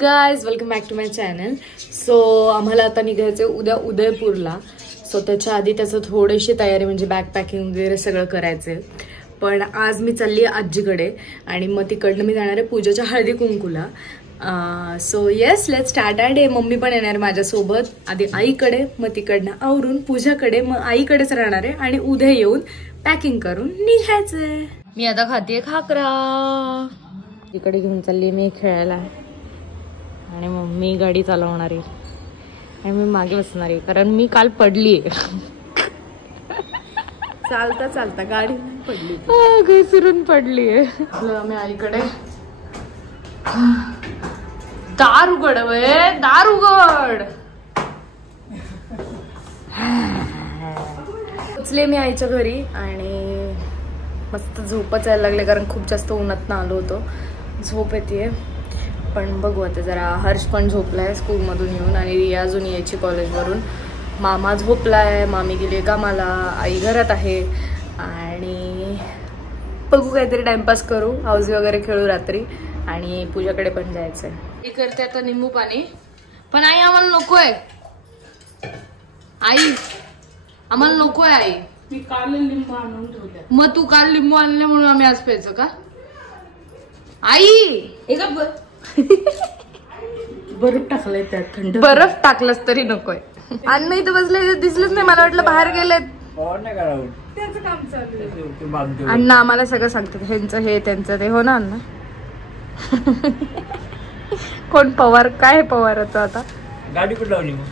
Guys, welcome back to my channel. So आम्हाला आता निघायचं उद्या उदयपूरला. सो त्याच्या आधी त्याचं थोडीशी तयारी म्हणजे बॅग पॅकिंग वगैरे सगळं करायचं आहे. पण आज मी चालली आहे आजीकडे आणि मग तिकडनं मी जाणार आहे पूजाच्या हळदी कुंकूला. So yes, let start our day. Mummy पण येणार माझ्यासोबत. आधी आईकडे, मग तिकडनं आवरून पूजाकडे, मग आईकडेच राहणार आहे आणि उद्या येऊन पॅकिंग करून निघायचंय. मी आता खाते खाकरा. इकडे घेऊन चालली मी खेळायला आणि मम्मी गाडी चालवणार आहे आणि मी मागे बसणार आहे कारण मी काल पडली. चालता चालता गाडी पडली, घसरून पडली आहे. आम्ही आईकडे. दार उघड, दार उघड. पोचले मी आईच्या घरी आणि मस्त झोपच यायला लागले कारण खूप जास्त उन्हात आलो होतो. झोप येते पण बघू आता. जरा हर्ष पण झोपलाय स्कूलमधून येऊन आणि रिया अजून यायची कॉलेजवरून. मामा झोपलाय, मामी गेली कामाला, आई घरात आहे आणि बघू काहीतरी टाइमपास करू, हाऊस वगैरे खेळू रात्री आणि पूजाकडे पण जायचंय. हे करते आता निंबू पाणी. पण आई आम्हाला नकोय. आई आम्हाला नकोय. आई मी काल लिंबू आणून ठेवले. मग तू काल लिंबू आणले म्हणून आम्ही आज प्यायचं का? आई बर्फ टाकलाय त्यात, थंड बर्फ टाकलंस तरी नकोय. अन्न इथं बसले दिसलेच नाही, मला वाटलं बाहेर गेलेत. त्याचं काम चालू आहे. अण्णा आम्हाला सगळं सांगतात, ह्यांचं हे त्यांचं ते. हो ना अण्णा? कोण पवार? काय पवाराचं आता गाडी कुठं लावली मग?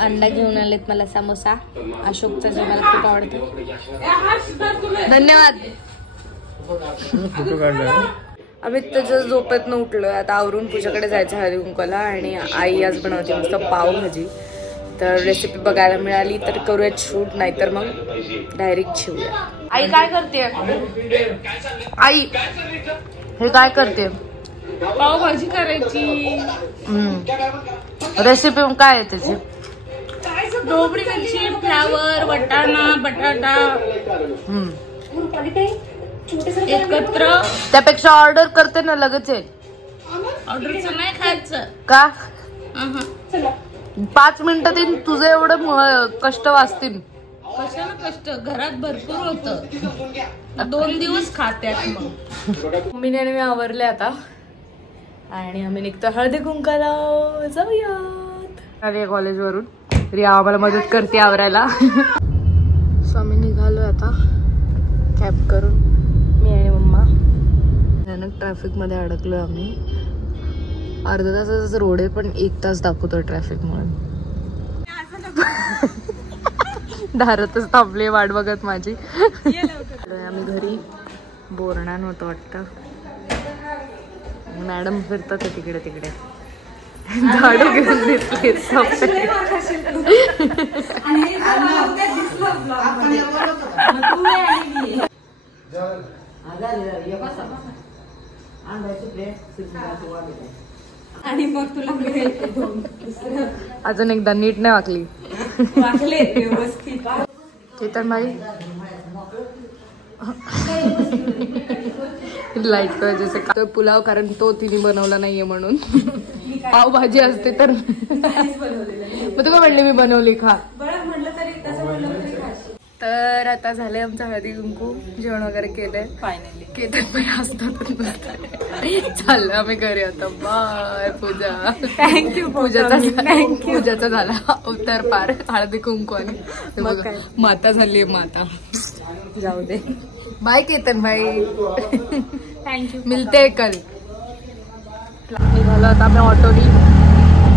अंडा घेऊन आलेत मला समोसा. अशोकचा जे मला खूप आवडतं. धन्यवाद. आम्ही त्याच्या झोपेत उठलोय. आता आवरून पूजाकडे जायचं हळदी कुंकूला आणि आई आज बनवते मस्त पावभाजी. तर रेसिपी बघायला मिळाली तर करूयात शूट, नाहीतर मग डायरेक्ट शिवूया. आई काय करते? आई हे काय करते? पावभाजी करायची. रेसिपी काय आहे त्याची? ढोबळी मिरची, फ्लावर, वाटाणा, बटाटा एकत्र. त्यापेक्षा ऑर्डर करते ना लगेच. ऑर्डरचं नाही खायचं का? 5 मिनिटात तुझं एवढं कष्ट वाचतील. कशाला कष्ट? घरात भरपूर होत. 2 दिवस खात्यात. मग मम्मीने आणि मी आवरले आता आणि आम्ही निघतो हळदी कुंकाला. जाऊयात. आले कॉलेजवरून. रिया आम्हाला मदत करते आवरायला. सो आम्ही निघालो आता कॅब करून, मी आणि मम्मा. भयानक ट्रॅफिक मध्ये अडकलोय आम्ही. अर्धा तासाचा रोड आहे पण 1 तास दाखवतो ट्रॅफिक म्हणून. दारातच थांबले वाट बघत माझी. आम्ही घरी. बोरणान होतं वाटतं. मॅडम फिरतात तिकडे तिकडे. झाडू घेऊन दिसले. आणि मग तुला अजून एकदा नीट नाही वाकली. व्यवस्थित. केतन भाई लाईट जसे का पुलाव, कारण तो तिने बनवला नाहीये म्हणून. पावभाजी असते तर मग तू काय म्हणले मी बनवली खा. तर आता झालंय आमचं हळदी कुंकू. जेवण वगैरे केलंय फायनली. केतन पण असतात. चाललं आम्ही घरी आता. बाय पूजा. थँक्यू. पूजाचा झाला उतर पार हळदी कुंकू आणि माता झाली माता. जाऊ दे. बाय केतन भाई. थँक्यू. मिलते कल. निघालो आता आम्ही ऑटोनी.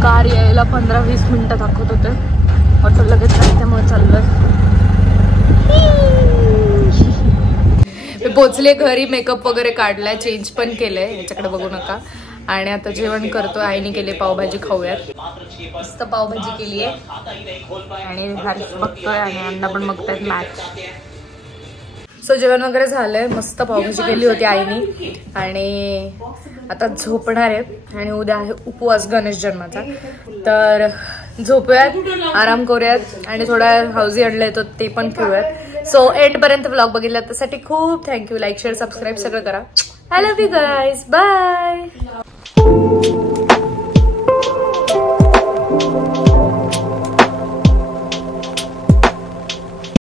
कार यायला 15-20 मिनिटं दाखवत होते. ऑटो लगेच नाही त्यामुळे चाललं. पोचले घरी. मेकअप वगैरे काढलाय, चेंज पण केलंय, याच्याकडे बघू नका. आणि आता जेवण करतोय. आईने केले पावभाजी. खाऊयात. मस्त पावभाजी केली आहे आणि हर्ष बघतोय आणि अण्णा पण बघतायत मॅच. सो जेवण वगैरे झालंय. मस्त पावभाजी केली होती आईने आणि आता झोपणार आहे. आणि उद्या आहे उपवास गणेश जन्माचा. तर झोपूयात, आराम करूयात आणि थोडा हाऊसी आणलाय तो ते पण पिऊयात. सो एंड पर्यंत व्लॉग बघितला त्यासाठी खूप थँक्यू. लाईक शेअर सबस्क्राईब सगळं करा. I love you guys. Bye. आहे.